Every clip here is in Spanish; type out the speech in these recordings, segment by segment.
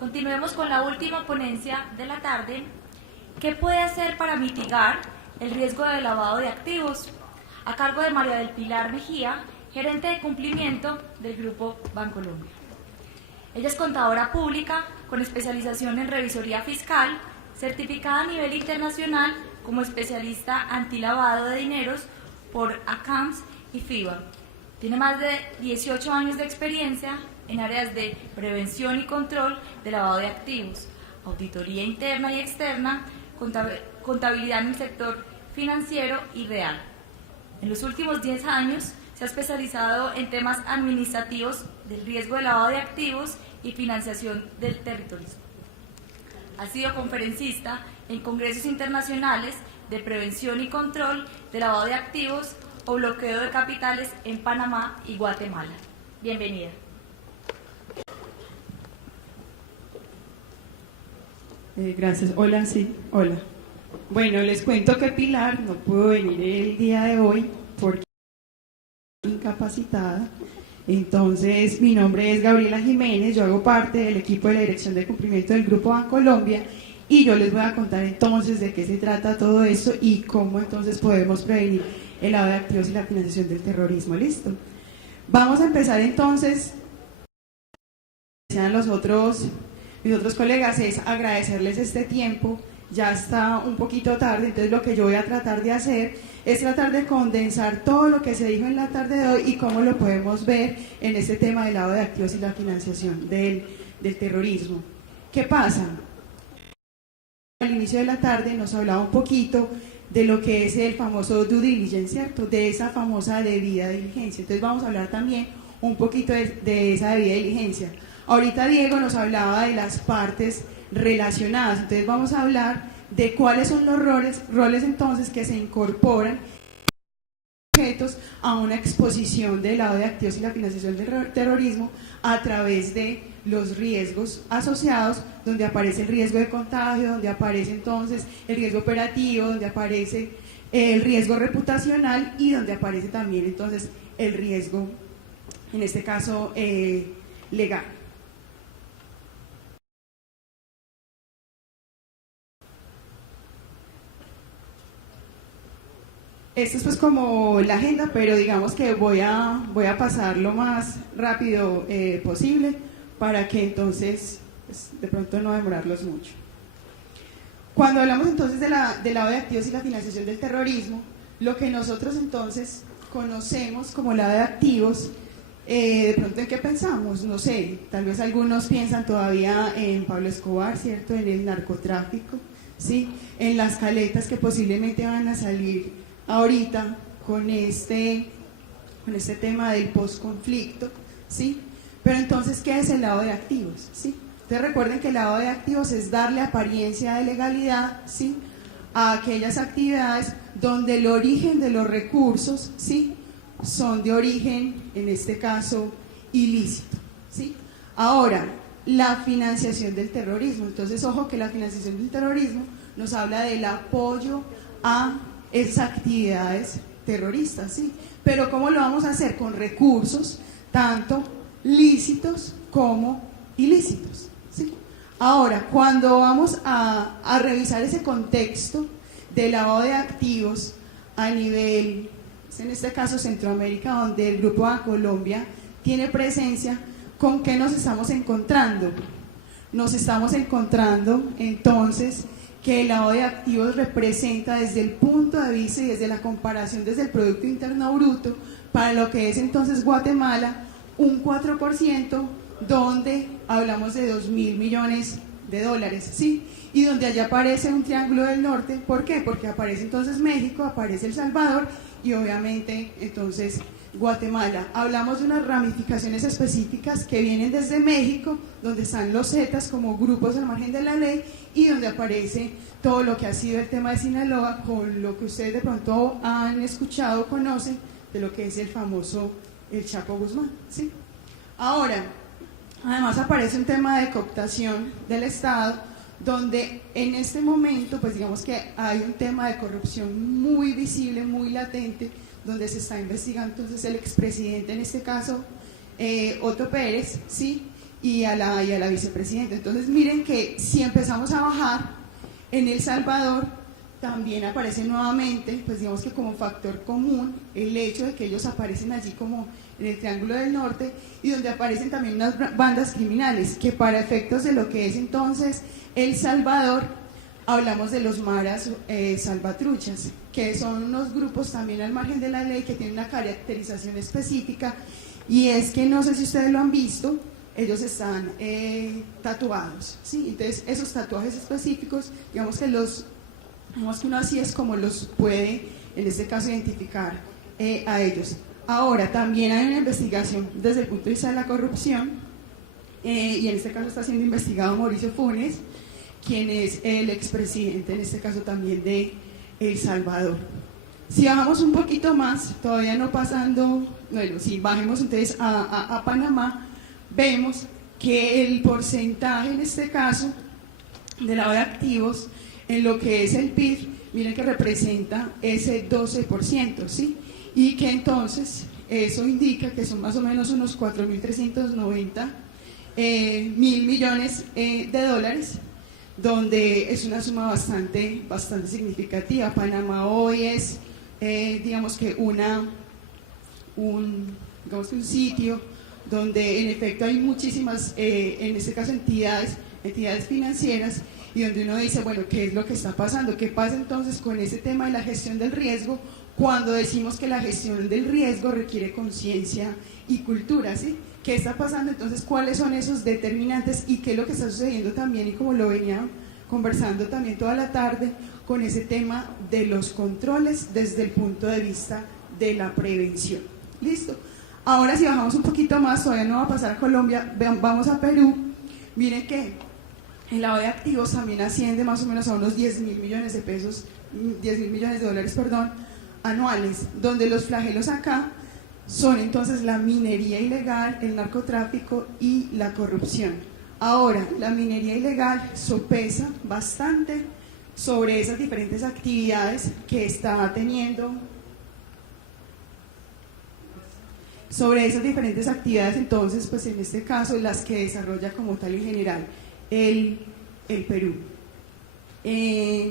Continuemos con la última ponencia de la tarde. ¿Qué puede hacer para mitigar el riesgo de lavado de activos? A cargo de María del Pilar Mejía, gerente de cumplimiento del Grupo Bancolombia. Ella es contadora pública con especialización en revisoría fiscal, certificada a nivel internacional como especialista antilavado de dineros por ACAMS y FIBA. Tiene más de 18 años de experiencia en áreas de prevención y control de lavado de activos, auditoría interna y externa, contabilidad en el sector financiero y real. En los últimos 10 años se ha especializado en temas administrativos del riesgo de lavado de activos y financiación del terrorismo. Ha sido conferencista en congresos internacionales de prevención y control de lavado de activos o bloqueo de capitales en Panamá y Guatemala. Bienvenida. Gracias. Hola, sí, hola. Bueno, les cuento que Pilar no pudo venir el día de hoy porque está incapacitada. Entonces, mi nombre es Gabriela Jiménez, yo hago parte del equipo de la Dirección de Cumplimiento del Grupo Bancolombia y yo les voy a contar entonces de qué se trata todo esto y cómo entonces podemos prevenir el lavado de activos y la financiación del terrorismo. ¿Listo? Vamos a empezar entonces, decían mis otros colegas, es agradecerles este tiempo. Ya está un poquito tarde, entonces lo que yo voy a tratar de hacer es tratar de condensar todo lo que se dijo en la tarde de hoy y cómo lo podemos ver en este tema del lavado de activos y la financiación del terrorismo. ¿Qué pasa? Al inicio de la tarde nos hablaba un poquito de lo que es el famoso due diligence, ¿cierto? De esa famosa debida diligencia. Entonces vamos a hablar también un poquito de esa debida diligencia. Ahorita Diego nos hablaba de las partes relacionadas, entonces vamos a hablar de cuáles son los roles entonces que se incorporan sujetos a una exposición del lavado de activos y la financiación del terrorismo a través de los riesgos asociados, donde aparece el riesgo de contagio, donde aparece entonces el riesgo operativo, donde aparece el riesgo reputacional y donde aparece también entonces el riesgo, en este caso, legal. Esto es pues como la agenda, pero digamos que voy a pasar lo más rápido posible para que entonces pues, de pronto no demorarlos mucho. Cuando hablamos entonces del lavado de activos y la financiación del terrorismo, lo que nosotros entonces conocemos como lavado de activos, de pronto ¿en qué pensamos? No sé, tal vez algunos piensan todavía en Pablo Escobar, ¿cierto? En el narcotráfico, ¿sí? En las caletas que posiblemente van a salir ahorita con este tema del posconflicto, ¿sí? Pero entonces, ¿qué es el lavado de activos? ¿Sí? Entonces recuerden que el lavado de activos es darle apariencia de legalidad, ¿sí? A aquellas actividades donde el origen de los recursos, ¿sí? Son de origen, en este caso, ilícito, ¿sí? Ahora, la financiación del terrorismo. Entonces, ojo que la financiación del terrorismo nos habla del apoyo a esas actividades terroristas, ¿sí? Pero ¿cómo lo vamos a hacer? Con recursos tanto lícitos como ilícitos, ¿sí? Ahora, cuando vamos a revisar ese contexto de lavado de activos a nivel, en este caso Centroamérica, donde el Grupo Bancolombia tiene presencia, ¿con qué nos estamos encontrando? Nos estamos encontrando entonces que el lavado de activos representa desde el punto de vista y desde la comparación desde el Producto Interno Bruto para lo que es entonces Guatemala un 4%, donde hablamos de 2.000 millones de dólares, ¿sí? Y donde allá aparece un triángulo del norte. ¿Por qué? Porque aparece entonces México, aparece El Salvador y obviamente entonces Guatemala. Hablamos de unas ramificaciones específicas que vienen desde México, donde están los Zetas como grupos al margen de la ley y donde aparece todo lo que ha sido el tema de Sinaloa, con lo que ustedes de pronto han escuchado o conocen de lo que es el famoso el Chapo Guzmán, ¿sí? Ahora, además aparece un tema de cooptación del Estado, donde en este momento, pues digamos que hay un tema de corrupción muy visible, muy latente, donde se está investigando entonces el expresidente, en este caso Otto Pérez, ¿sí? y a la vicepresidenta. Entonces miren que si empezamos a bajar, en El Salvador también aparece nuevamente, pues digamos que como factor común, el hecho de que ellos aparecen allí como en el Triángulo del Norte, y donde aparecen también unas bandas criminales, que para efectos de lo que es entonces El Salvador, hablamos de los maras salvatruchas, que son unos grupos también al margen de la ley que tienen una caracterización específica, y es que no sé si ustedes lo han visto, ellos están tatuados, ¿sí? Entonces esos tatuajes específicos, digamos que uno así es como los puede, en este caso, identificar a ellos. Ahora, también hay una investigación desde el punto de vista de la corrupción, y en este caso está siendo investigado Mauricio Funes, quien es el expresidente, en este caso también de El Salvador. Si bajamos un poquito más, todavía no pasando, bueno, si bajemos entonces a Panamá, vemos que el porcentaje en este caso de lavado de activos en lo que es el PIB, miren que representa ese 12%, ¿sí? Y que entonces eso indica que son más o menos unos 4.390 mil millones de dólares, donde es una suma bastante significativa. Panamá hoy es, digamos que un sitio donde en efecto hay muchísimas, en este caso entidades financieras, y donde uno dice, bueno, ¿qué es lo que está pasando? ¿Qué pasa entonces con ese tema de la gestión del riesgo cuando decimos que la gestión del riesgo requiere conciencia y cultura, ¿sí? ¿Qué está pasando entonces? ¿Cuáles son esos determinantes y qué es lo que está sucediendo también? Y como lo venía conversando también toda la tarde, con ese tema de los controles desde el punto de vista de la prevención. ¿Listo? Ahora si bajamos un poquito más, todavía no va a pasar a Colombia, vamos a Perú. Miren que el lavado de activos también asciende más o menos a unos 10.000 millones de pesos, 10.000 millones de dólares, perdón, anuales, donde los flagelos acá son entonces la minería ilegal, el narcotráfico y la corrupción. Ahora, la minería ilegal sopesa bastante sobre esas diferentes actividades que está teniendo, entonces, pues en este caso, las que desarrolla como tal en general el Perú.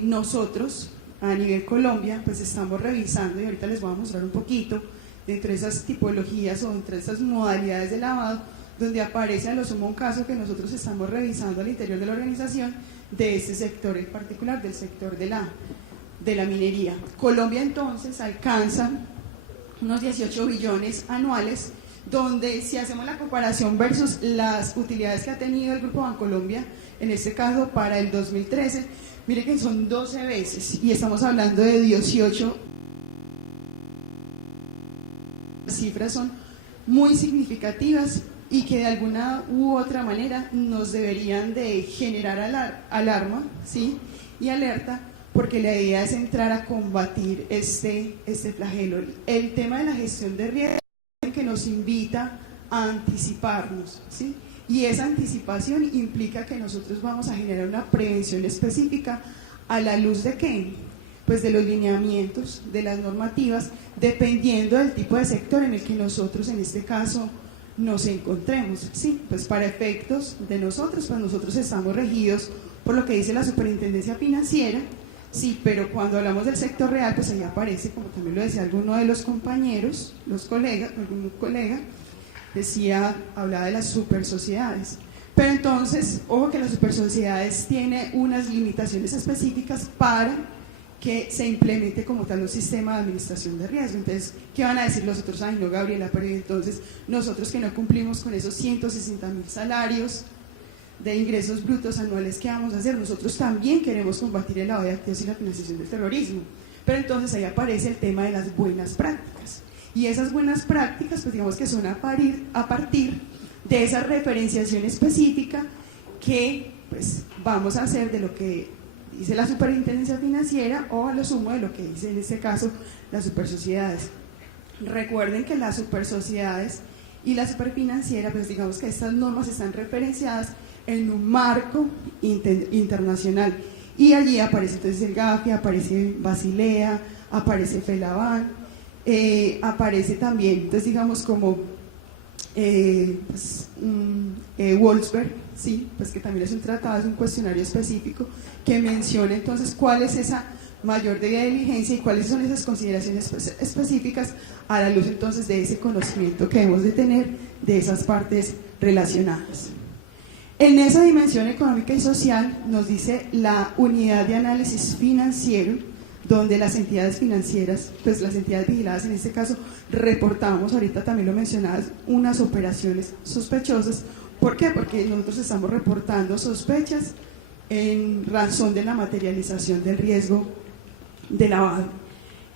Nosotros, a nivel Colombia, pues estamos revisando, y ahorita les voy a mostrar un poquito, dentro de esas tipologías o entre esas modalidades de lavado, donde aparece a lo sumo un caso que nosotros estamos revisando al interior de la organización de este sector en particular, del sector de la minería. Colombia entonces alcanza unos 18 billones anuales, donde si hacemos la comparación versus las utilidades que ha tenido el Grupo Bancolombia, en este caso para el 2013, mire que son 12 veces, y estamos hablando de 18. Las cifras son muy significativas y que de alguna u otra manera nos deberían de generar alarma, ¿sí? Y alerta, porque la idea es entrar a combatir este flagelo. El tema de la gestión de riesgo que nos invita a anticiparnos, ¿sí? Y esa anticipación implica que nosotros vamos a generar una prevención específica a la luz de ¿qué? Pues de los lineamientos, de las normativas, dependiendo del tipo de sector en el que nosotros en este caso nos encontremos, ¿sí? Pues para efectos de nosotros, pues nosotros estamos regidos por lo que dice la Superintendencia Financiera, sí, pero cuando hablamos del sector real, pues ahí aparece, como también lo decía alguno de los compañeros, algún colega, hablaba de las supersociedades. Pero entonces, ojo que las supersociedades tienen unas limitaciones específicas para que se implemente como tal un sistema de administración de riesgo. Entonces, ¿qué van a decir los otros? Ay, no, Gabriela, pero entonces nosotros que no cumplimos con esos 160.000 salarios de ingresos brutos anuales, ¿qué vamos a hacer? Nosotros también queremos combatir el lavado de activos y la financiación del terrorismo. Pero entonces ahí aparece el tema de las buenas prácticas. Y esas buenas prácticas, pues digamos que son a partir de esa referenciación específica que pues vamos a hacer de lo que dice la Superintendencia Financiera o a lo sumo de lo que dice en este caso las supersociedades. Recuerden que las supersociedades y la superfinanciera, pues digamos que estas normas están referenciadas en un marco internacional, y allí aparece entonces el GAFI, aparece Basilea, aparece FELABAN, aparece también, entonces digamos como Wolfsberg, sí, pues que también es un tratado, es un cuestionario específico que menciona entonces cuál es esa mayor debida diligencia y cuáles son esas consideraciones específicas a la luz entonces de ese conocimiento que debemos de tener de esas partes relacionadas. En esa dimensión económica y social nos dice la unidad de análisis financiero, donde las entidades financieras, pues las entidades vigiladas en este caso, reportamos, ahorita también lo mencionabas, unas operaciones sospechosas. ¿Por qué? Porque nosotros estamos reportando sospechas en razón de la materialización del riesgo de lavado.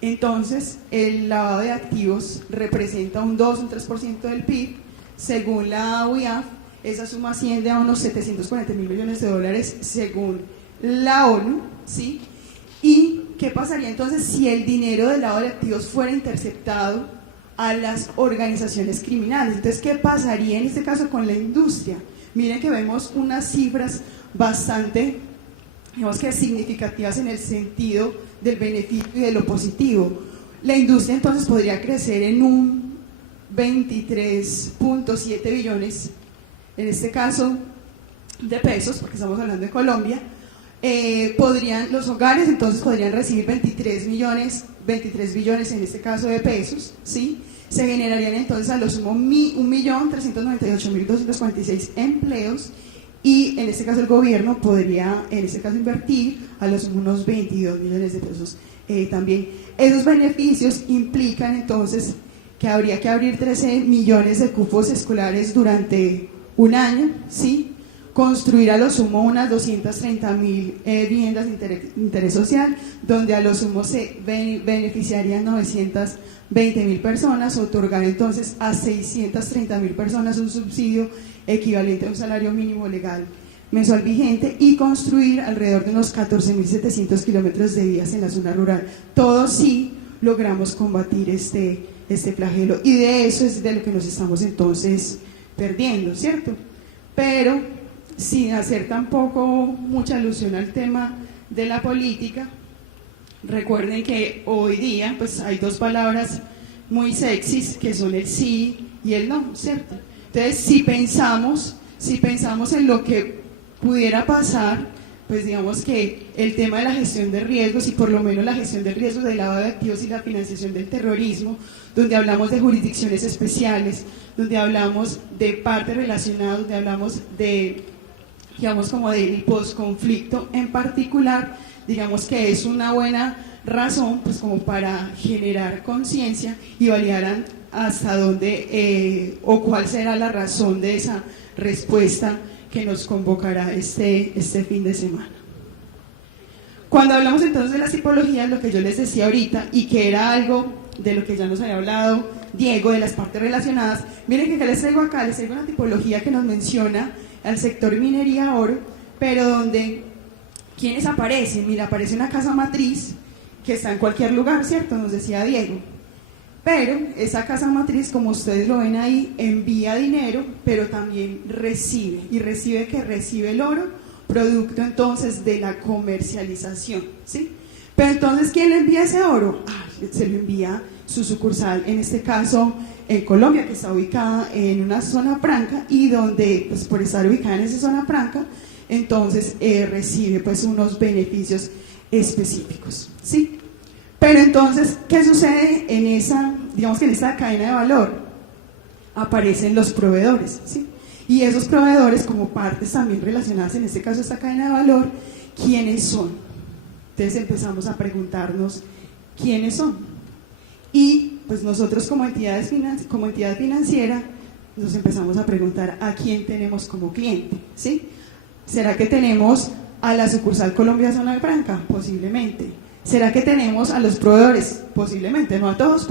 Entonces, el lavado de activos representa un 2, un 3% del PIB. Según la UIAF, esa suma asciende a unos 740.000 millones de dólares según la ONU, ¿sí? ¿Y qué pasaría entonces si el dinero del lavado de activos fuera interceptado a las organizaciones criminales? Entonces, ¿qué pasaría en este caso con la industria? Miren que vemos unas cifras bastante, digamos que significativas en el sentido del beneficio y de lo positivo. La industria entonces podría crecer en un 23.7 billones, en este caso de pesos, porque estamos hablando de Colombia. Los hogares entonces podrían recibir 23 billones en este caso de pesos, ¿sí? Se generarían entonces a lo sumo 1.398.246 empleos, y en este caso el gobierno podría en este caso invertir a lo sumo unos 22 millones de pesos también. Esos beneficios implican entonces que habría que abrir 13 millones de cupos escolares durante un año, ¿sí? Construir a lo sumo unas 230.000 viviendas de interés social, donde a lo sumo se beneficiarían 920.000 personas, otorgar entonces a 630.000 personas un subsidio equivalente a un salario mínimo legal mensual vigente, y construir alrededor de unos 14.700 kilómetros de vías en la zona rural. Todo sí logramos combatir este flagelo, y de eso es de lo que nos estamos entonces perdiendo, ¿cierto? Pero sin hacer tampoco mucha alusión al tema de la política, recuerden que hoy día pues hay dos palabras muy sexys que son el sí y el no, ¿cierto? Entonces, si pensamos en lo que pudiera pasar, pues digamos que el tema de la gestión de riesgos, y por lo menos la gestión del riesgo del lavado de activos y la financiación del terrorismo, donde hablamos de jurisdicciones especiales, donde hablamos de partes relacionadas, donde hablamos de, digamos, como del posconflicto en particular, digamos que es una buena razón pues como para generar conciencia y validar hasta dónde o cuál será la razón de esa respuesta que nos convocará este fin de semana. Cuando hablamos entonces de las tipologías, lo que yo les decía ahorita, y que era algo de lo que ya nos había hablado Diego, de las partes relacionadas, miren que les traigo acá, les traigo una tipología que nos menciona al sector minería oro, pero donde, ¿quiénes aparecen? Mira, aparece una casa matriz que está en cualquier lugar, ¿cierto? Nos decía Diego. Pero esa casa matriz, como ustedes lo ven ahí, envía dinero, pero también recibe. ¿Y recibe qué? Recibe el oro, producto entonces de la comercialización, ¿sí? Pero entonces, ¿quién le envía ese oro? Se lo envía su sucursal, en este caso en Colombia, que está ubicada en una zona franca, y donde, pues por estar ubicada en esa zona franca, entonces recibe pues unos beneficios específicos, ¿sí? Pero entonces, ¿qué sucede en esa, digamos que en esta cadena de valor? Aparecen los proveedores, ¿sí? Y esos proveedores, como partes también relacionadas, en este caso esta cadena de valor, ¿quiénes son? Entonces empezamos a preguntarnos, ¿quiénes son? Y pues nosotros como entidad financiera nos empezamos a preguntar a quién tenemos como cliente, ¿sí? ¿Será que tenemos a la sucursal Colombia Zona Franca? Posiblemente. ¿Será que tenemos a los proveedores? Posiblemente, no a todos,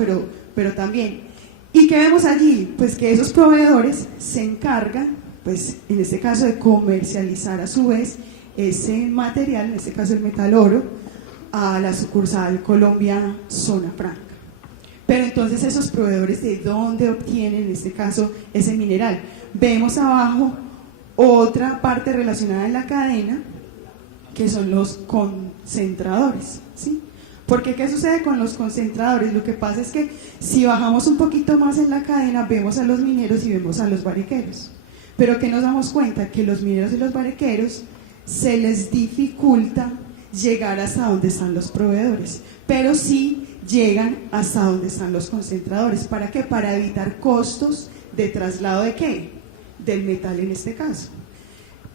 pero también. ¿Y qué vemos allí? Pues que esos proveedores se encargan, pues en este caso, de comercializar a su vez ese material, en este caso el metal oro, a la sucursal Colombia Zona Franca. Pero entonces, esos proveedores, ¿de dónde obtienen, en este caso, ese mineral? Vemos abajo otra parte relacionada en la cadena, que son los concentradores, ¿sí? Porque ¿qué sucede con los concentradores? Lo que pasa es que si bajamos un poquito más en la cadena, vemos a los mineros y vemos a los barriqueros. Pero ¿qué nos damos cuenta? Que los mineros y los barriqueros se les dificulta llegar hasta donde están los proveedores, pero sí llegan hasta donde están los concentradores. ¿Para qué? Para evitar costos de traslado de ¿qué? Del metal en este caso.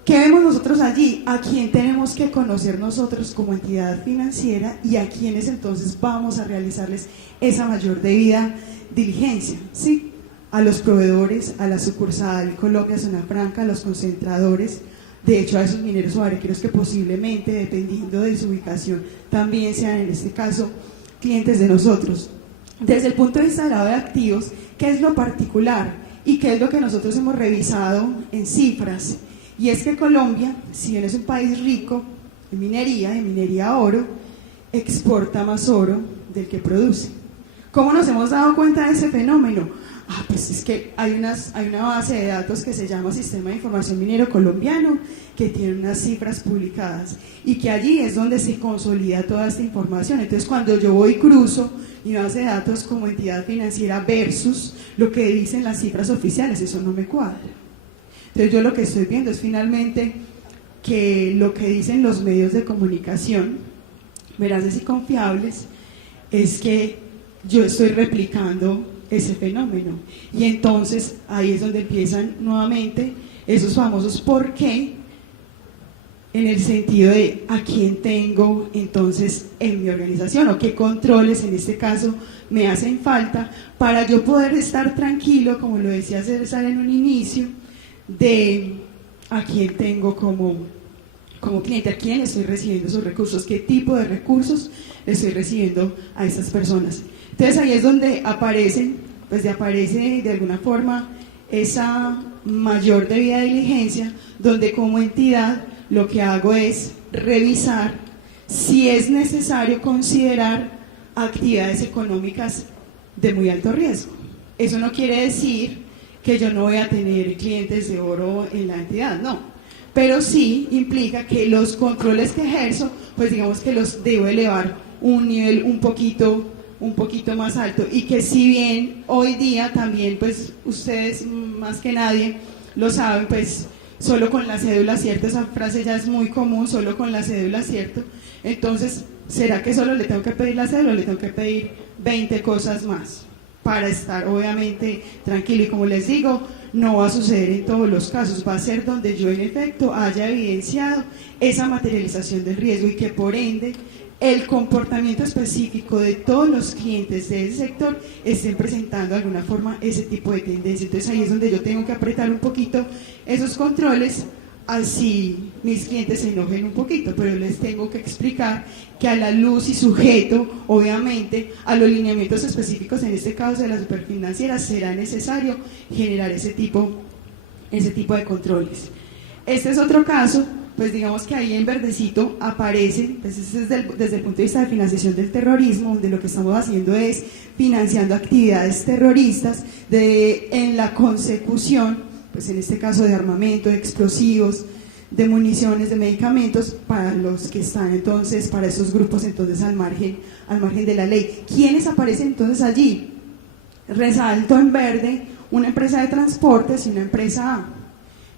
¿Qué vemos nosotros allí? ¿A quién tenemos que conocer nosotros como entidad financiera y a quiénes entonces vamos a realizarles esa mayor debida diligencia? ¿Sí? A los proveedores, a la sucursal Colombia Zona Franca, a los concentradores, de hecho a esos mineros o barriqueros que posiblemente, dependiendo de su ubicación, también sean en este caso clientes de nosotros. Desde el punto de vista del lado de activos, ¿qué es lo particular y qué es lo que nosotros hemos revisado en cifras? Y es que Colombia, si bien es un país rico en minería oro, exporta más oro del que produce. ¿Cómo nos hemos dado cuenta de ese fenómeno? Pues es que hay una base de datos que se llama Sistema de Información Minero Colombiano, que tiene unas cifras publicadas y que allí es donde se consolida toda esta información. Entonces, cuando yo voy y cruzo mi base de datos como entidad financiera versus lo que dicen las cifras oficiales, eso no me cuadra. Entonces, yo lo que estoy viendo es finalmente que lo que dicen los medios de comunicación, veraces y confiables, es que yo estoy replicando ese fenómeno, y entonces ahí es donde empiezan nuevamente esos famosos por qué, en el sentido de a quién tengo entonces en mi organización o qué controles en este caso me hacen falta para yo poder estar tranquilo, como lo decía César en un inicio, de a quién tengo como cliente, a quién estoy recibiendo esos recursos, qué tipo de recursos estoy recibiendo a esas personas. Entonces ahí es donde aparece de alguna forma esa mayor debida diligencia, donde como entidad lo que hago es revisar si es necesario considerar actividades económicas de muy alto riesgo. Eso no quiere decir que yo no voy a tener clientes de oro en la entidad, no, pero sí implica que los controles que ejerzo, pues digamos que los debo elevar un nivel un poquito más alto, y que si bien hoy día también pues ustedes más que nadie lo saben, pues solo con la cédula, ¿cierto? Esa frase ya es muy común, solo con la cédula, ¿cierto? Entonces, ¿será que solo le tengo que pedir la cédula o le tengo que pedir 20 cosas más para estar obviamente tranquilo? Y como les digo, no va a suceder en todos los casos, va a ser donde yo en efecto haya evidenciado esa materialización del riesgo y que por ende el comportamiento específico de todos los clientes de ese sector estén presentando de alguna forma ese tipo de tendencia. Entonces ahí es donde yo tengo que apretar un poquito esos controles, así mis clientes se enojen un poquito, pero les tengo que explicar que a la luz y sujeto obviamente a los lineamientos específicos, en este caso de la superfinanciera, será necesario generar ese tipo de controles. Este es otro caso, pues digamos que ahí en verdecito aparece, pues desde el punto de vista de financiación del terrorismo, donde lo que estamos haciendo es financiando actividades terroristas en la consecución, pues en este caso de armamento, de explosivos, de municiones, de medicamentos, para los que están entonces, para esos grupos entonces al margen de la ley. ¿Quiénes aparecen entonces allí? Resalto en verde una empresa de transportes y una empresa A.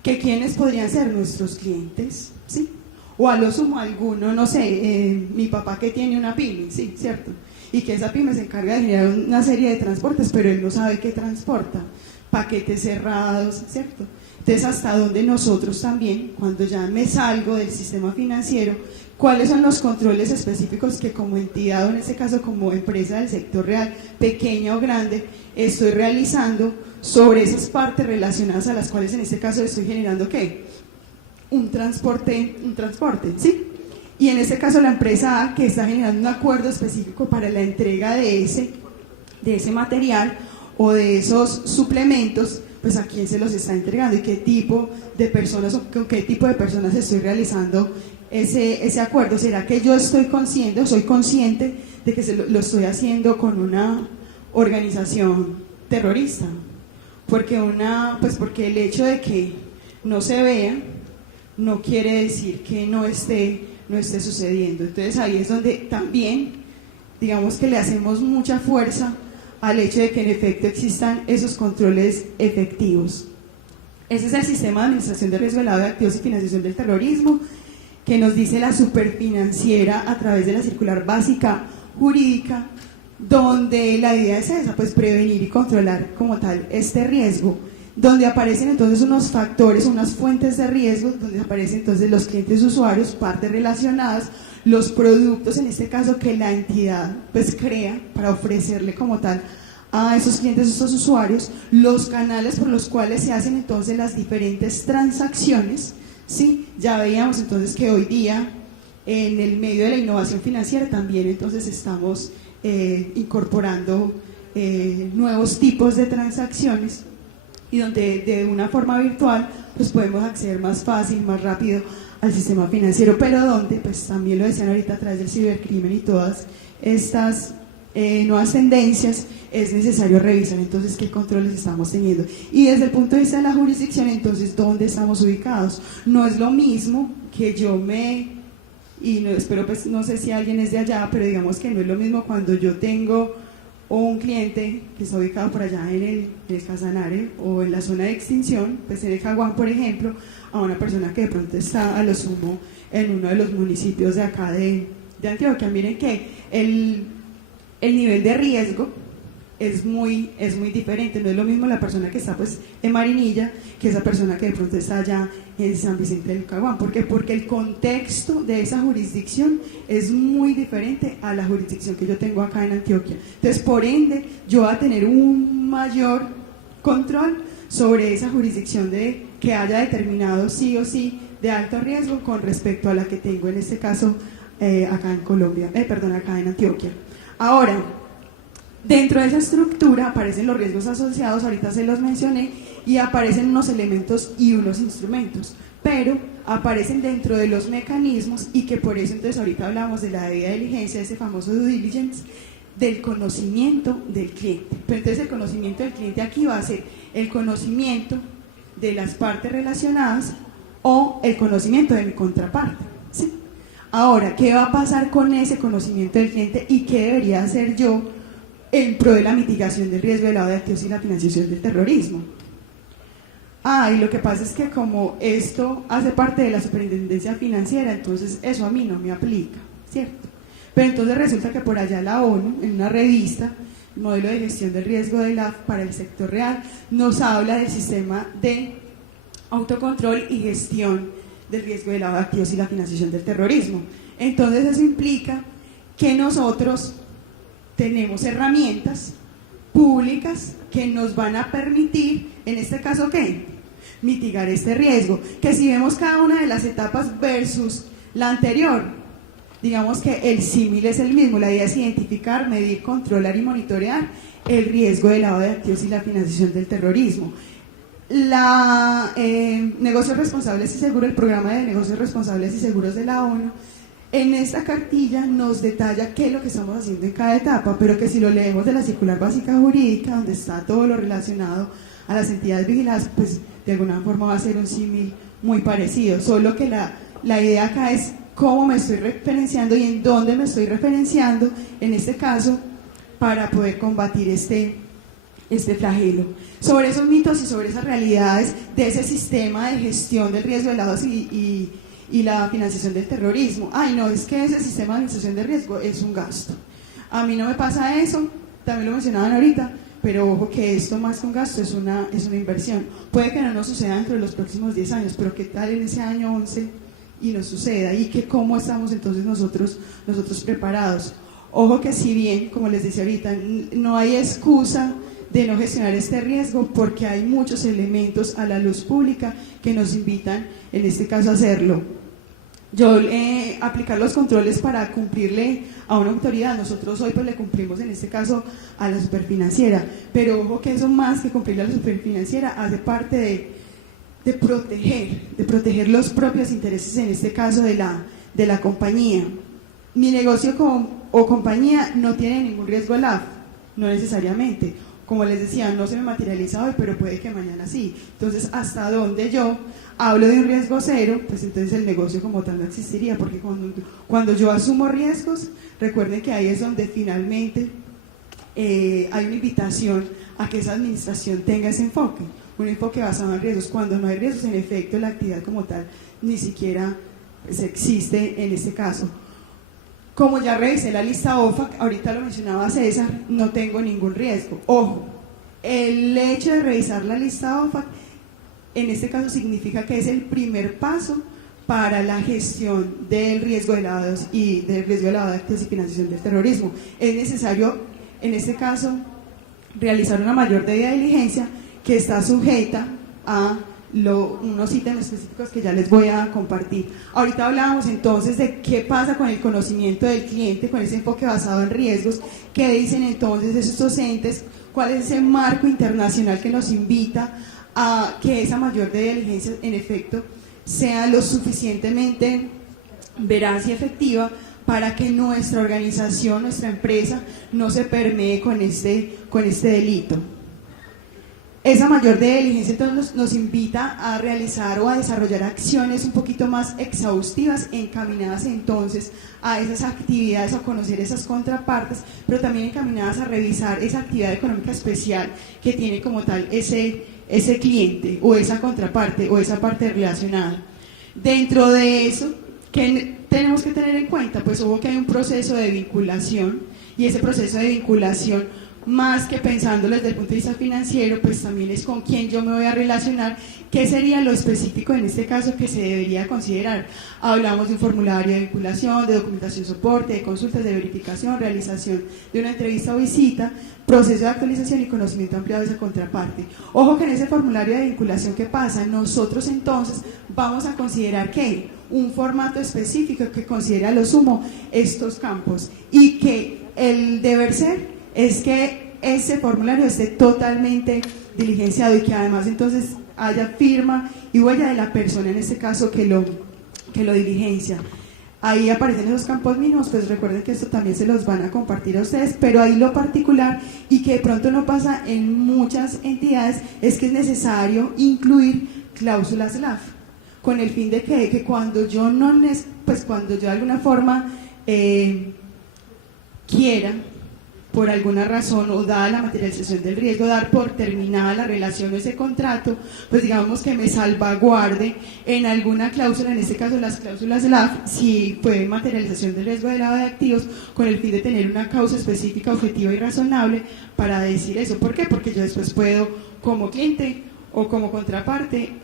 ¿Que quiénes podrían ser nuestros clientes? ¿Sí? O a lo sumo alguno, no sé, mi papá que tiene una pyme, sí, ¿cierto? Y que esa pyme se encarga de generar una serie de transportes, pero él no sabe qué transporta, paquetes cerrados, ¿cierto? Entonces, hasta dónde nosotros también, cuando ya me salgo del sistema financiero, ¿cuáles son los controles específicos que como entidad, o en este caso como empresa del sector real, pequeña o grande, estoy realizando sobre esas partes relacionadas a las cuales en este caso estoy generando ¿qué? Un transporte, ¿sí? Y en este caso la empresa A, que está generando un acuerdo específico para la entrega de ese material o de esos suplementos, pues a quién se los está entregando y qué tipo de personas o con qué tipo de personas estoy realizando ese acuerdo. ¿Será que yo soy consciente de que lo estoy haciendo con una organización terrorista? Porque el hecho de que no se vea no quiere decir que no esté sucediendo. Entonces ahí es donde también digamos que le hacemos mucha fuerza al hecho de que en efecto existan esos controles efectivos. Ese es el sistema de administración de riesgo de lavado de activos y financiación del terrorismo, que nos dice la superfinanciera a través de la circular básica jurídica, donde la idea es esa, pues prevenir y controlar como tal este riesgo, donde aparecen entonces unos factores, unas fuentes de riesgo, donde aparecen entonces los clientes usuarios, partes relacionadas, los productos en este caso que la entidad pues crea para ofrecerle como tal a esos clientes, a estos usuarios, los canales por los cuales se hacen entonces las diferentes transacciones, ¿sí? Ya veíamos entonces que hoy día en el medio de la innovación financiera también entonces estamos incorporando nuevos tipos de transacciones y donde de una forma virtual pues podemos acceder más fácil, más rápido al sistema financiero, pero donde pues también lo decían ahorita a través del cibercrimen y todas estas nuevas tendencias, es necesario revisar entonces qué controles estamos teniendo y desde el punto de vista de la jurisdicción entonces dónde estamos ubicados. No es lo mismo que y no, espero pues no sé si alguien es de allá, pero digamos que no es lo mismo cuando yo tengo un cliente que está ubicado por allá en el Casanare o en la zona de extinción, pues en el Jaguán por ejemplo, a una persona que de pronto está a lo sumo en uno de los municipios de acá de Antioquia. Miren que el nivel de riesgo es muy diferente, no es lo mismo la persona que está pues en Marinilla que esa persona que de pronto está allá en San Vicente del Caguán. ¿Por qué? Porque el contexto de esa jurisdicción es muy diferente a la jurisdicción que yo tengo acá en Antioquia. Entonces, por ende, yo voy a tener un mayor control sobre esa jurisdicción de que haya determinado sí o sí de alto riesgo con respecto a la que tengo en este caso acá en Colombia, acá en Antioquia. Ahora, dentro de esa estructura aparecen los riesgos asociados, ahorita se los mencioné, y aparecen unos elementos y unos instrumentos, pero aparecen dentro de los mecanismos y que por eso entonces ahorita hablamos de la debida diligencia, ese famoso due diligence, del conocimiento del cliente. Pero entonces el conocimiento del cliente aquí va a ser el conocimiento de las partes relacionadas o el conocimiento de mi contraparte, ¿sí? Ahora, ¿qué va a pasar con ese conocimiento del cliente y qué debería hacer yo en pro de la mitigación del riesgo de lavado de activos y la financiación del terrorismo? Y lo que pasa es que como esto hace parte de la superintendencia financiera, entonces eso a mí no me aplica, ¿cierto? Pero entonces resulta que por allá la ONU, en una revista, el modelo de gestión del riesgo para el sector real, nos habla del sistema de autocontrol y gestión del riesgo de lavado de activos y la financiación del terrorismo. Entonces eso implica que nosotros tenemos herramientas públicas que nos van a permitir, en este caso, ¿qué? Mitigar este riesgo, que si vemos cada una de las etapas versus la anterior, digamos que el símil es el mismo, la idea es identificar, medir, controlar y monitorear el riesgo de lavado de activos y la financiación del terrorismo. Negocios responsables y seguros, el programa de negocios responsables y seguros de la ONU, en esta cartilla nos detalla qué es lo que estamos haciendo en cada etapa, pero que si lo leemos de la circular básica jurídica, donde está todo lo relacionado a las entidades vigiladas, pues de alguna forma va a ser un símil muy parecido, solo que la idea acá es cómo me estoy referenciando y en dónde me estoy referenciando, en este caso, para poder combatir este flagelo. Sobre esos mitos y sobre esas realidades de ese sistema de gestión del riesgo de lavado y la financiación del terrorismo. No, es que ese sistema de administración de riesgo es un gasto. A mí no me pasa eso, también lo mencionaban ahorita, pero ojo que esto más que un gasto es una inversión. Puede que no nos suceda dentro de los próximos 10 años, pero ¿qué tal en ese año 11 y nos suceda? ¿Y cómo estamos entonces nosotros preparados? Ojo que si bien, como les decía ahorita, no hay excusa de no gestionar este riesgo porque hay muchos elementos a la luz pública que nos invitan en este caso a hacerlo. Aplicar los controles para cumplirle a una autoridad, nosotros hoy pues le cumplimos en este caso a la superfinanciera, pero ojo que eso más que cumplirle a la superfinanciera hace parte de proteger los propios intereses, en este caso de la compañía. Mi negocio o compañía no tiene ningún riesgo LAF, no necesariamente. como les decía, no se me materializa hoy, pero puede que mañana sí. Entonces, hasta donde yo hablo de un riesgo cero, pues entonces el negocio como tal no existiría, porque cuando yo asumo riesgos, recuerden que ahí es donde finalmente hay una invitación a que esa administración tenga ese enfoque, un enfoque basado en riesgos. Cuando no hay riesgos, en efecto, la actividad como tal ni siquiera pues, existe en este caso. Como ya revisé la lista OFAC, ahorita lo mencionaba César, no tengo ningún riesgo. Ojo, el hecho de revisar la lista OFAC, en este caso significa que es el primer paso para la gestión del riesgo de lavados y del riesgo de lavado de activos y financiación del terrorismo. Es necesario, en este caso, realizar una mayor debida diligencia que está sujeta a unos ítems específicos que ya les voy a compartir. Ahorita hablábamos entonces de qué pasa con el conocimiento del cliente, con ese enfoque basado en riesgos, qué dicen entonces estos entes, cuál es ese marco internacional que nos invita a que esa mayor debida diligencia en efecto sea lo suficientemente veraz y efectiva para que nuestra organización, nuestra empresa no se permee con este delito. Esa mayor diligencia entonces nos invita a realizar o a desarrollar acciones un poquito más exhaustivas, encaminadas entonces a esas actividades, a conocer esas contrapartes, pero también encaminadas a revisar esa actividad económica especial que tiene como tal ese cliente o esa contraparte o esa parte relacionada. Dentro de eso, ¿qué tenemos que tener en cuenta? Pues hubo que hay un proceso de vinculación, y ese proceso de vinculación, más que pensándolo desde el punto de vista financiero, pues también es con quién yo me voy a relacionar, qué sería lo específico en este caso que se debería considerar. Hablamos de un formulario de vinculación, de documentación soporte, de consultas de verificación, realización de una entrevista o visita, proceso de actualización y conocimiento ampliado de esa contraparte. Ojo que en ese formulario de vinculación, ¿qué pasa? Nosotros entonces vamos a considerar que un formato específico que considera a lo sumo estos campos, y que el deber ser es que ese formulario esté totalmente diligenciado y que además entonces haya firma y huella de la persona en este caso que lo diligencia. Ahí aparecen esos campos mínimos, pues recuerden que esto también se los van a compartir a ustedes, pero ahí lo particular y que de pronto no pasa en muchas entidades es que es necesario incluir cláusulas LAF, con el fin de que cuando yo cuando yo de alguna forma quiera, por alguna razón o dada la materialización del riesgo, dar por terminada la relación o ese contrato, pues digamos que me salvaguarde en alguna cláusula, en este caso las cláusulas LAF, si fue materialización del riesgo de lavado de activos, con el fin de tener una causa específica, objetiva y razonable para decir eso. ¿Por qué? Porque yo después puedo, como cliente o como contraparte,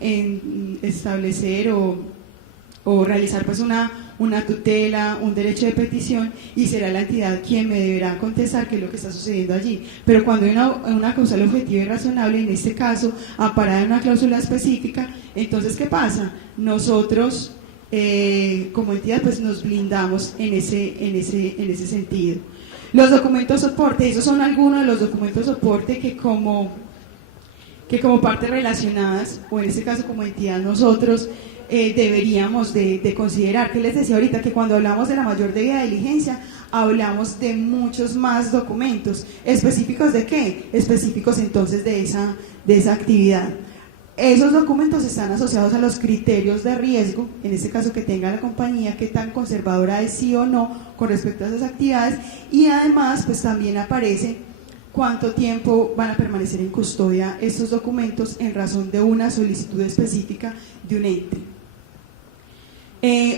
establecer o realizar pues una tutela, un derecho de petición, y será la entidad quien me deberá contestar qué es lo que está sucediendo allí. Pero cuando hay una causal objetiva y razonable, en este caso amparada en una cláusula específica, entonces ¿qué pasa? Nosotros como entidad pues nos blindamos en ese sentido. Los documentos soporte, esos son algunos de los documentos soporte que como partes relacionadas, o en este caso como entidad nosotros deberíamos de considerar. Que les decía ahorita que cuando hablamos de la mayor debida diligencia hablamos de muchos más documentos específicos. ¿De qué? Específicos entonces de esa actividad. Esos documentos están asociados a los criterios de riesgo, en este caso que tenga la compañía, qué tan conservadora es sí o no con respecto a esas actividades, y además pues también aparece cuánto tiempo van a permanecer en custodia estos documentos en razón de una solicitud específica de un ente.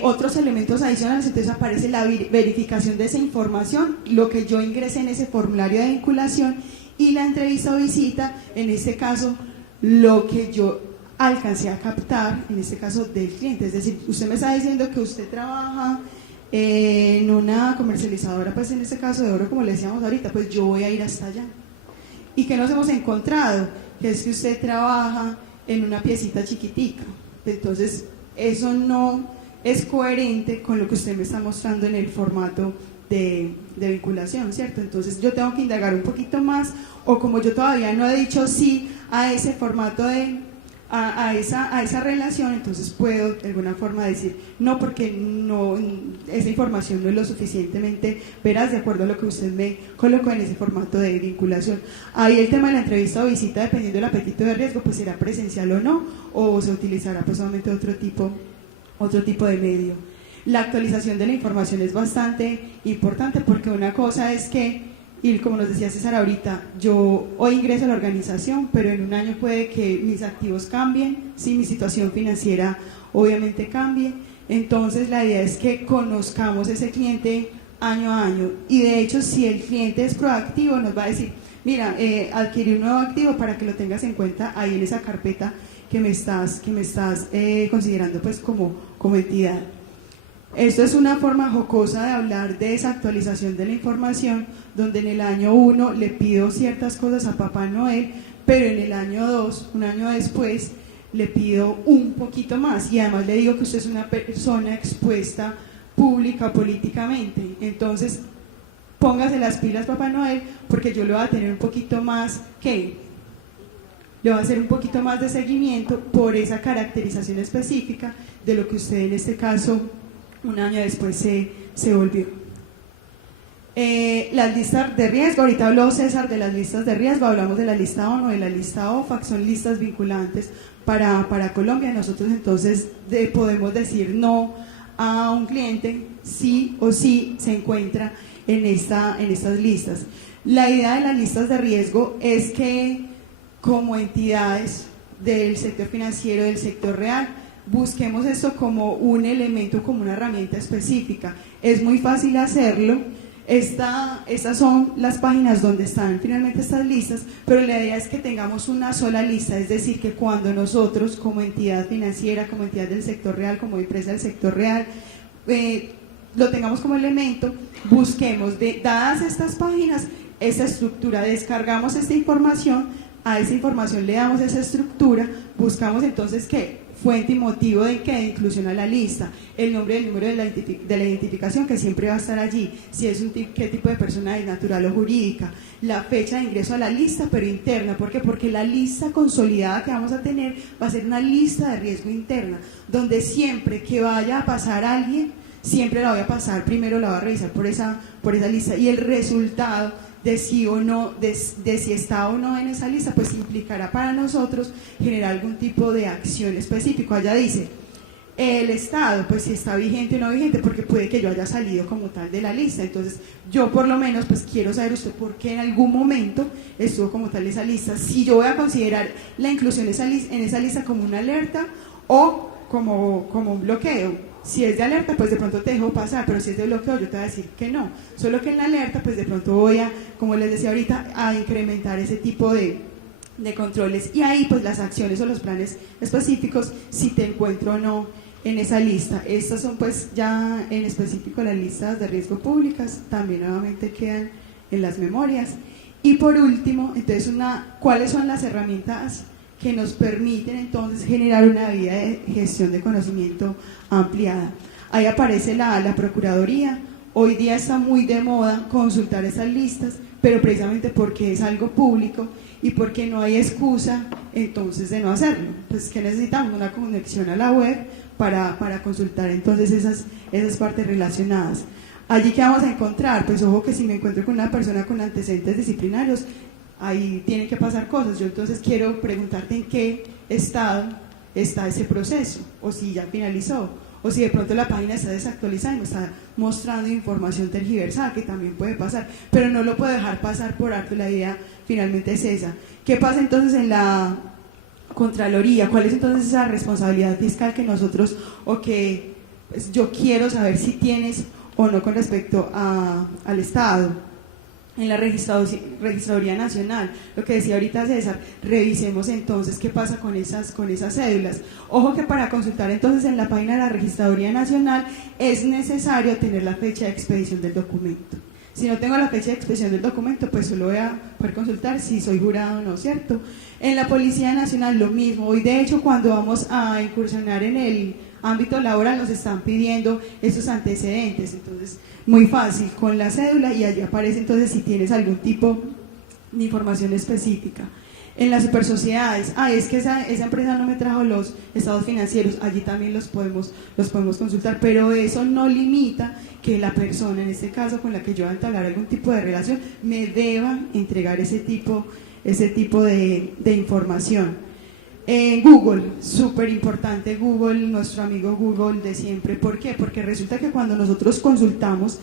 Otros elementos adicionales, entonces aparece la verificación de esa información, lo que yo ingresé en ese formulario de vinculación, y la entrevista o visita, en este caso lo que yo alcancé a captar, en este caso del cliente. Es decir, usted me está diciendo que usted trabaja en una comercializadora, pues en este caso de oro, como le decíamos ahorita, pues yo voy a ir hasta allá. ¿Y qué nos hemos encontrado? Que es que usted trabaja en una piecita chiquitica. Entonces eso no es coherente con lo que usted me está mostrando en el formato de vinculación, ¿cierto? Entonces yo tengo que indagar un poquito más, o como yo todavía no he dicho sí a ese formato de a esa relación, entonces puedo de alguna forma decir no, porque no, esa información no es lo suficientemente veraz de acuerdo a lo que usted me colocó en ese formato de vinculación. Ahí el tema de la entrevista o visita, dependiendo del apetito de riesgo, pues será presencial o no, o se utilizará pues solamente otro tipo de medio. La actualización de la información es bastante importante, porque una cosa es que, y como nos decía César ahorita, yo hoy ingreso a la organización, pero en un año puede que mis activos cambien, sí, mi situación financiera obviamente cambie. Entonces la idea es que conozcamos ese cliente año a año, y de hecho si el cliente es proactivo nos va a decir, mira, adquirí un nuevo activo para que lo tengas en cuenta ahí en esa carpeta que me estás considerando pues como entidad. Esto es una forma jocosa de hablar de esa actualización de la información, donde en el año 1 le pido ciertas cosas a Papá Noel, pero en el año 2, un año después, le pido un poquito más, y además le digo que usted es una persona expuesta pública políticamente. Entonces póngase las pilas, Papá Noel, porque yo le voy a tener un poquito más le voy a hacer un poquito más de seguimiento por esa caracterización específica de lo que usted en este caso un año después se volvió. Las listas de riesgo, ahorita habló César de las listas de riesgo, hablamos de la lista ONU, de la lista OFAC, son listas vinculantes para Colombia. Nosotros entonces podemos decir no a un cliente sí o sí se encuentra en estas listas. La idea de las listas de riesgo es que como entidades del sector financiero, del sector real, busquemos esto como un elemento, como una herramienta específica. Es muy fácil hacerlo. Estas son las páginas donde están finalmente estas listas, pero la idea es que tengamos una sola lista, es decir, que cuando nosotros como entidad financiera, como entidad del sector real, como empresa del sector real, lo tengamos como elemento, busquemos, dadas estas páginas, esa estructura, descargamos esta información, a esa información le damos esa estructura, buscamos entonces ¿qué? Fuente y motivo de inclusión a la lista, el nombre y el número de la identificación que siempre va a estar allí, si es qué tipo de persona es, natural o jurídica, la fecha de ingreso a la lista pero interna. ¿Por qué? Porque la lista consolidada que vamos a tener va a ser una lista de riesgo interna, donde siempre que vaya a pasar alguien, siempre la voy a pasar, primero la voy a revisar por esa lista, y el resultado de si o no, de si está o no en esa lista, pues implicará para nosotros generar algún tipo de acción específico. Allá dice el estado, pues si está vigente o no vigente, porque puede que yo haya salido como tal de la lista. Entonces yo por lo menos pues quiero saber usted por qué en algún momento estuvo como tal esa lista, si yo voy a considerar la inclusión en esa lista como una alerta o como un bloqueo. Si es de alerta, pues de pronto te dejo pasar, pero si es de bloqueo, yo te voy a decir que no. Solo que en la alerta, pues de pronto voy a, como les decía ahorita, a incrementar ese tipo de controles. Y ahí, pues las acciones o los planes específicos, si te encuentro o no en esa lista. Estas son, pues, ya en específico las listas de riesgo públicas, también nuevamente quedan en las memorias. Y por último, entonces, ¿cuáles son las herramientas que nos permiten entonces generar una vía de gestión de conocimiento ampliada? Ahí aparece la Procuraduría. Hoy día está muy de moda consultar esas listas, pero precisamente porque es algo público y porque no hay excusa entonces de no hacerlo. Pues que necesitamos una conexión a la web para consultar entonces esas partes relacionadas. Allí que vamos a encontrar, pues ojo que si me encuentro con una persona con antecedentes disciplinarios, ahí tienen que pasar cosas. Yo entonces quiero preguntarte en qué estado está ese proceso, o si ya finalizó, o si de pronto la página está desactualizada y me está mostrando información tergiversada, que también puede pasar, pero no lo puedo dejar pasar por alto. La idea finalmente es esa. ¿Qué pasa entonces en la Contraloría? ¿Cuál es entonces esa responsabilidad fiscal que nosotros, o que pues, yo quiero saber si tienes o no con respecto al Estado? En la Registraduría Nacional, lo que decía ahorita César, revisemos entonces qué pasa con esas cédulas. Ojo que para consultar entonces en la página de la Registraduría Nacional es necesario tener la fecha de expedición del documento. Si no tengo la fecha de expedición del documento, pues solo voy a poder consultar si soy jurado o no, ¿cierto? En la Policía Nacional lo mismo. Hoy de hecho cuando vamos a incursionar en el ámbito laboral nos están pidiendo esos antecedentes, entonces muy fácil con la cédula y allí aparece entonces si tienes algún tipo de información específica. En las supersociedades, es que esa empresa no me trajo los estados financieros, allí también los podemos consultar, pero eso no limita que la persona, en este caso con la que yo voy a entablar algún tipo de relación, me deba entregar ese tipo de información. Google, súper importante Google, nuestro amigo Google de siempre. ¿Por qué? Porque resulta que cuando nosotros consultamos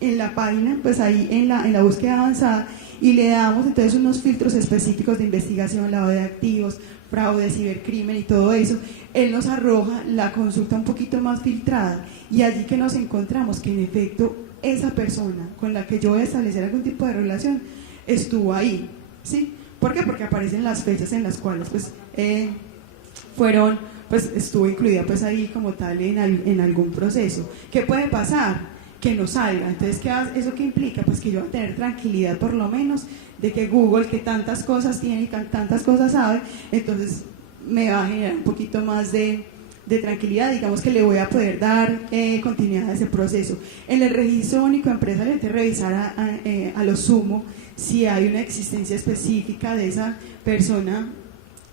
en la página, pues ahí en la búsqueda avanzada, y le damos entonces unos filtros específicos de investigación, lavado de activos, fraude, cibercrimen y todo eso, él nos arroja la consulta un poquito más filtrada, y allí que nos encontramos que en efecto esa persona con la que yo voy a establecer algún tipo de relación estuvo ahí, ¿sí? ¿Por qué? Porque aparecen las fechas en las cuales estuvo incluida pues ahí como tal en algún proceso. ¿Qué puede pasar? Que no salga. Entonces, ¿eso qué implica? Pues que yo voy a tener tranquilidad por lo menos de que Google, que tantas cosas tiene y tantas cosas sabe, entonces me va a generar un poquito más de tranquilidad, digamos que le voy a poder dar continuidad a ese proceso. En el registro único de empresa le tengo que revisar a lo sumo si hay una existencia específica de esa persona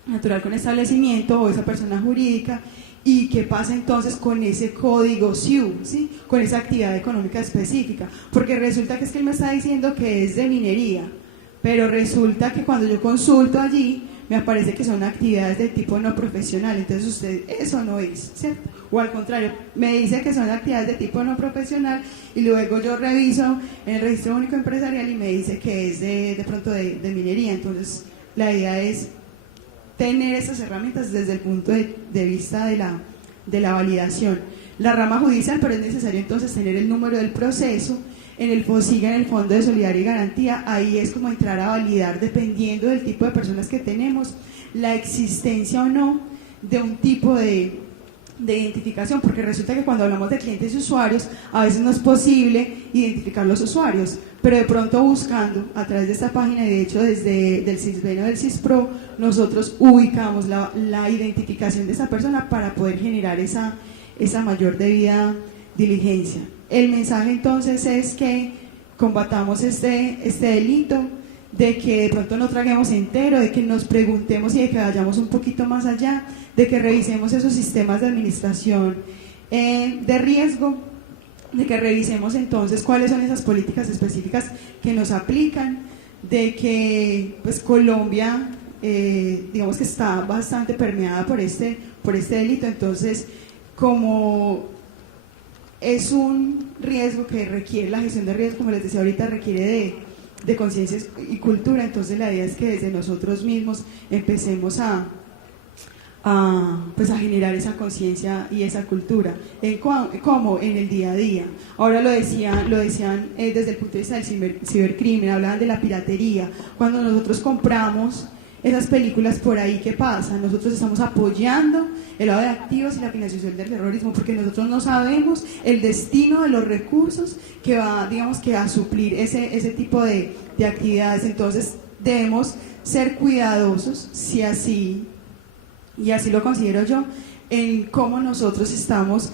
natural con establecimiento o esa persona jurídica. ¿Y qué pasa entonces con ese código SIU, ¿sí? Con esa actividad económica específica? Porque resulta que es que él me está diciendo que es de minería, pero resulta que cuando yo consulto allí, me aparece que son actividades de tipo no profesional, entonces usted, eso no es, ¿cierto? O al contrario, me dice que son actividades de tipo no profesional y luego yo reviso en el registro único empresarial y me dice que es de pronto de minería. Entonces la idea es tener esas herramientas desde el punto de vista de la validación. La rama judicial, pero es necesario entonces tener el número del proceso. En el FOSIGA, en el Fondo de Solidaridad y Garantía, ahí es como entrar a validar, dependiendo del tipo de personas que tenemos, la existencia o no de un tipo de identificación, porque resulta que cuando hablamos de clientes y usuarios, a veces no es posible identificar los usuarios, pero de pronto buscando a través de esta página, y de hecho desde del CISBEN o del CISPRO, nosotros ubicamos la identificación de esa persona para poder generar esa mayor debida diligencia. El mensaje entonces es que combatamos este delito, de que de pronto no traguemos entero, de que nos preguntemos y de que vayamos un poquito más allá, de que revisemos esos sistemas de administración de riesgo, de que revisemos entonces cuáles son esas políticas específicas que nos aplican, de que pues Colombia digamos que está bastante permeada por este delito. Entonces, como es un riesgo que requiere, la gestión de riesgo, como les decía ahorita, requiere de conciencia y cultura, entonces la idea es que desde nosotros mismos empecemos a generar esa conciencia y esa cultura. ¿Cómo? En el día a día. Ahora lo decían desde el punto de vista del cibercrimen, hablaban de la piratería. Cuando nosotros compramos esas películas por ahí, ¿qué pasa? Nosotros estamos apoyando el lavado de activos y la financiación del terrorismo, porque nosotros no sabemos el destino de los recursos que va, digamos, que a suplir ese tipo de actividades. Entonces debemos ser cuidadosos, si así, y así lo considero yo, en cómo nosotros estamos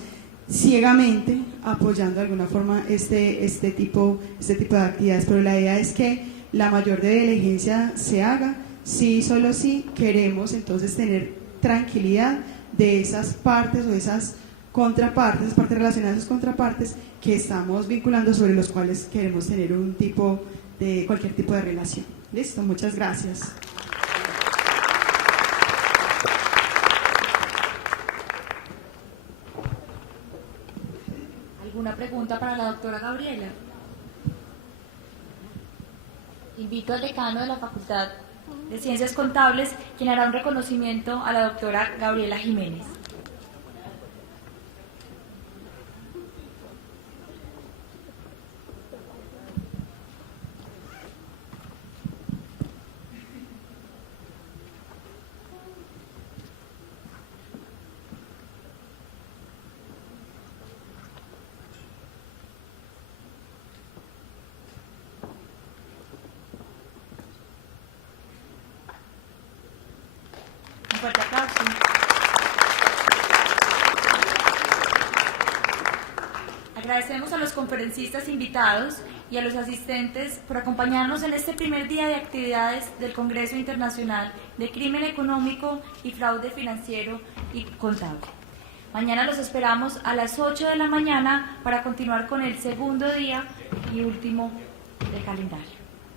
ciegamente apoyando de alguna forma este tipo de actividades. Pero la idea es que la mayor diligencia se haga si solo si queremos entonces tener tranquilidad de esas partes o esas contrapartes, partes relacionadas a esas contrapartes que estamos vinculando, sobre los cuales queremos tener cualquier tipo de relación. Listo, muchas gracias. ¿Alguna pregunta para la doctora Gabriela? Invito al decano de la Facultad de Ciencias Contables, quien hará un reconocimiento a la doctora Gabriela Jiménez. Un fuerte aplauso. Agradecemos a los conferencistas invitados y a los asistentes por acompañarnos en este primer día de actividades del Congreso Internacional de Crimen Económico y Fraude Financiero y Contable. Mañana los esperamos a las 8 de la mañana para continuar con el segundo día y último del calendario.